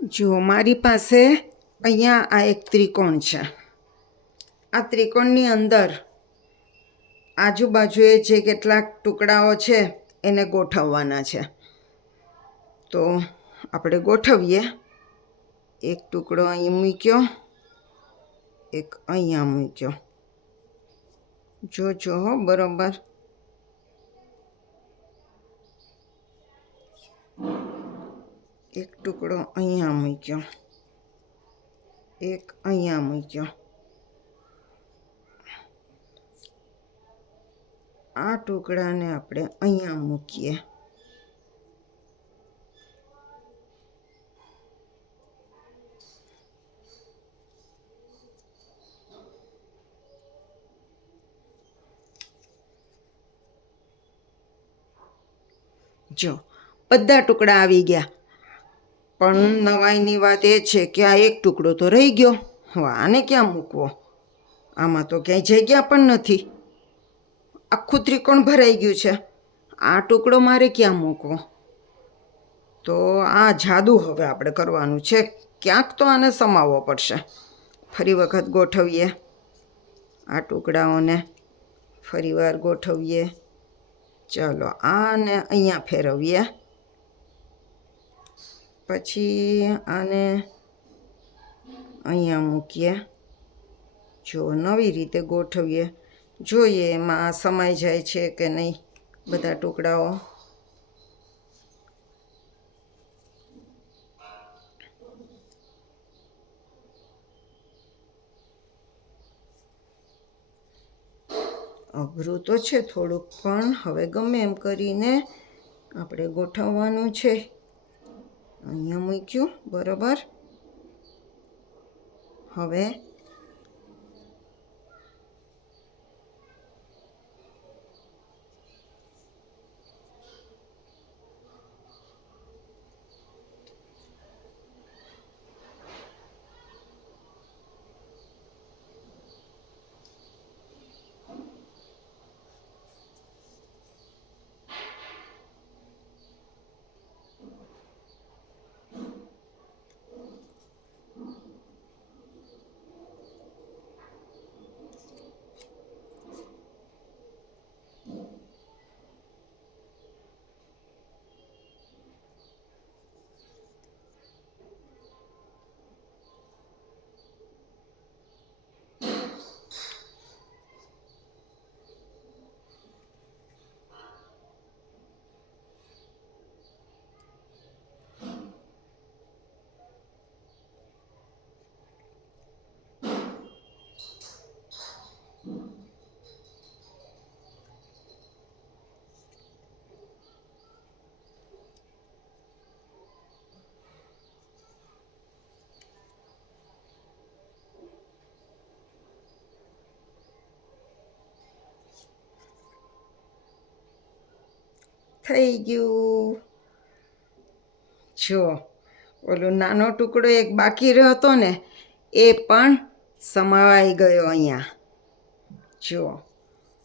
જો મારી પાસે અહીંયા આ એક ત્રિકોણ છે. આ ત્રિકોણની અંદર આજુબાજુએ જે કેટલાક ટુકડાઓ છે એને ગોઠવવાના છે. તો આપણે ગોઠવીએ. એક ટુકડો અહીં મૂક્યો, એક અહીંયા મૂક્યો. જો હો બરોબર. એક ટુકડો અહીંયા મૂક્યો, એક અહીંયા મૂક્યો. આ ટુકડાને આપણે અહીંયા મૂકીએ. જો બધા ટુકડા આવી ગયા, પણ નવાઈની વાત એ છે કે આ એક ટુકડો તો રહી ગયો. હવે આને ક્યાં મૂકવો? આમાં તો ક્યાંય જગ્યા પણ નથી. આખું ત્રિકોણ ભરાઈ ગયું છે. આ ટુકડો મારે ક્યાં મૂકવો? તો આ જાદુ હવે આપણે કરવાનું છે. ક્યાંક તો આને સમાવવો પડશે. ફરી વખત ગોઠવીએ આ ટુકડાઓને, ફરીવાર ગોઠવીએ. ચાલો આને અહીંયા ફેરવીએ, પછી આને અહીંયા મૂકીએ. જો નવી રીતે ગોઠવીએ, જોઈએ એમાં સમાઈ જાય છે કે નહીં બધા ટુકડાઓ. અઘરું તો છે થોડુંક, પણ હવે ગમે એમ કરીને આપણે ગોઠવવાનું છે. અહીંયા મૂક્યું બરાબર. હવે થઈ ગયું. જો ઓલો નાનો ટુકડો એક બાકી રહ્યો હતો ને, એ પણ સમાવાઈ ગયો અહીંયા. જો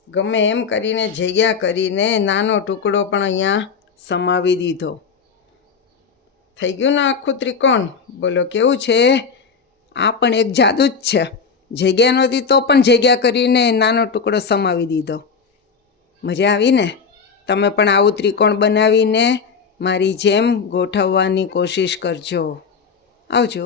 ગમે એમ કરીને જગ્યા કરીને નાનો ટુકડો પણ અહીંયા સમાવી દીધો. થઈ ગયું ને આખું ત્રિકોણ. બોલો કેવું છે? આ પણ એક જાદુ જ છે. જગ્યા નહોતી તો પણ જગ્યા કરીને નાનો ટુકડો સમાવી દીધો. મજા આવી ને? તમે પણ આવું ત્રિકોણ બનાવીને મારી જેમ ગોઠવવાની કોશિશ કરજો. આવજો.